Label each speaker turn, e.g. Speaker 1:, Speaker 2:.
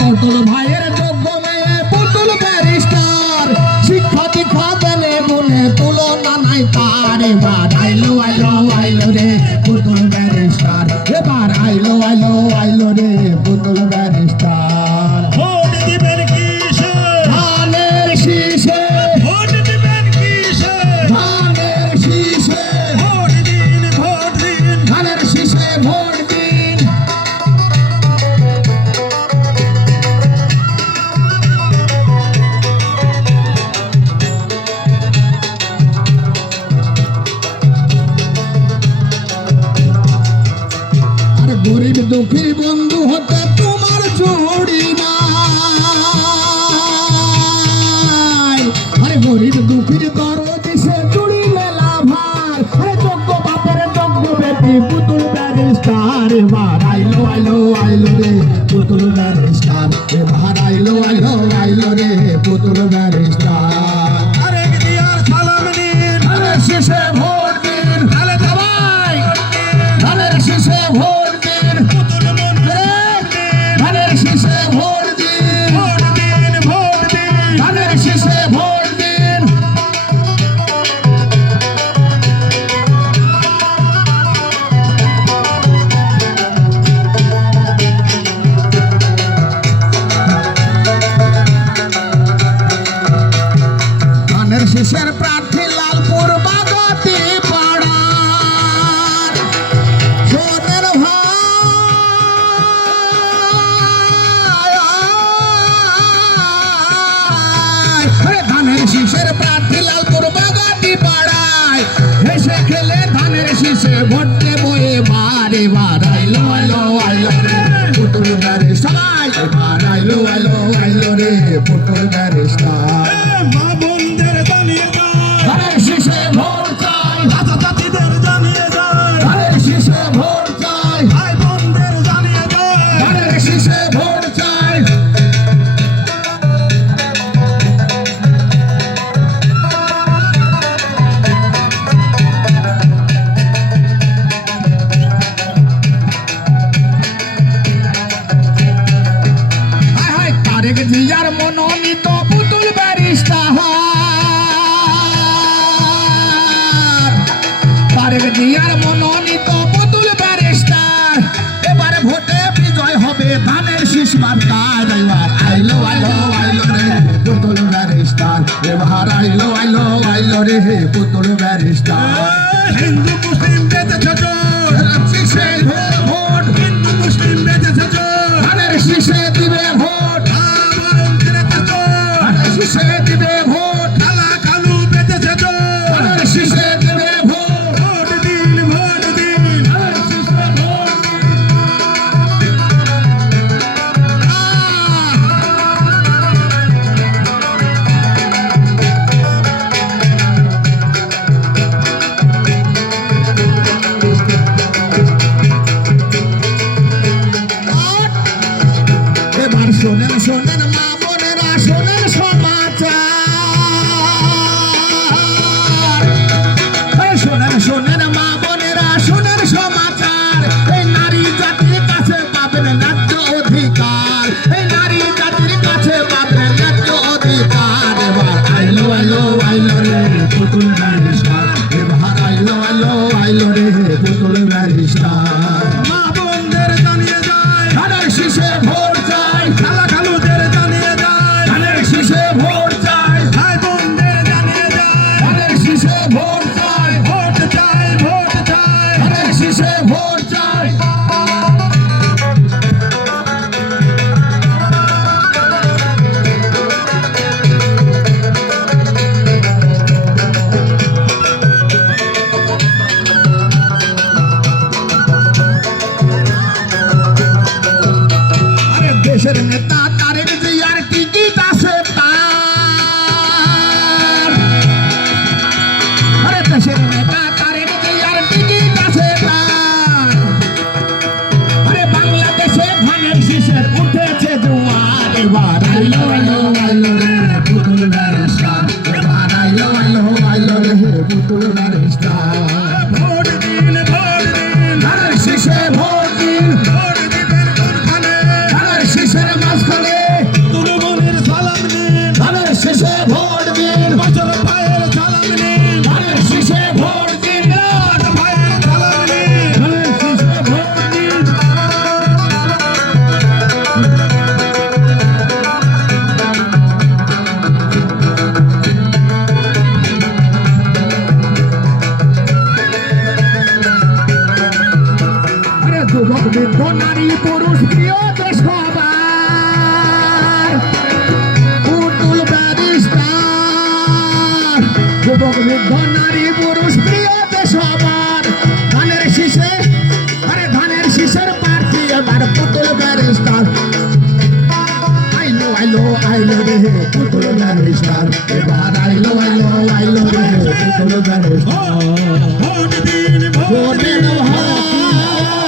Speaker 1: পুতুল ভাইয়ের যোগ্য মেয়ে পুতুল ব্যারিস্টার। শিক্ষা দীক্ষা দেনে বলে তুলনা নাই তারে বাড়া। পুতুলার স্টার এবার আইলো আইলো আইলো রে পুতুলার স্টার এবার আইলো আইলো আইলো রে পুতুলার স্টার
Speaker 2: আরে দিয়ার সালাম নিন।
Speaker 1: শেষে এবার আইলো আইলো আইলো রে পুতুল গারে সবাই এবার আইলো আইলো আইলো রে পুতুল গারে জিয়ার মনোনীত পুতুল ব্যারিস্টার। এবারে ভোটে বিজয় হবে ধানের শীষ বার্তার এবার আইলো আইলো আইলো রে পুতুল ব্যারিস্টার। এবার আইলো আইলো আইলো রে পুতুল ব্যারিস্টার।
Speaker 2: হিন্দু, মুসলিম,
Speaker 1: বেদ ছোট সরকারের যে আর বন্ধু নারী পুরুষ প্রিয় তো সবার পুতুল ব্যারিস্টার যুবক বৃদ্ধ নারী
Speaker 2: পুরুষ প্রিয় তো সবার
Speaker 1: ধানের শীষে আরে ধানের শীষের প্রার্থী এবার পুতুল ব্যারিস্টার। আইলো আইলো আইলো রে পুতুল ব্যারিস্টার। এবার আইলো আইলো আইলো রে পুতুল ব্যারিস্টার।
Speaker 2: ভোট দিন ভোট
Speaker 1: দিন ভোট